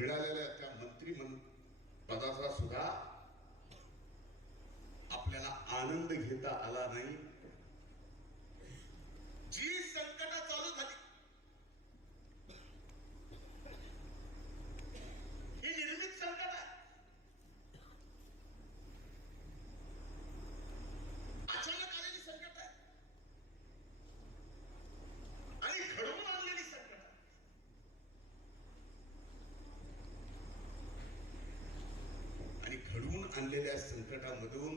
मिळालेल्या त्या मंत्री पदाचा सुद्धा आपल्याला आनंद घेता आला नाही. आणलेल्या संकटामधून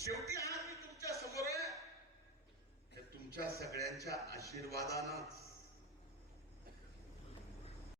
शेवटी आज मी तुमच्यासमोर आहे. तुमच्या सगळ्यांच्या आशीर्वादानच.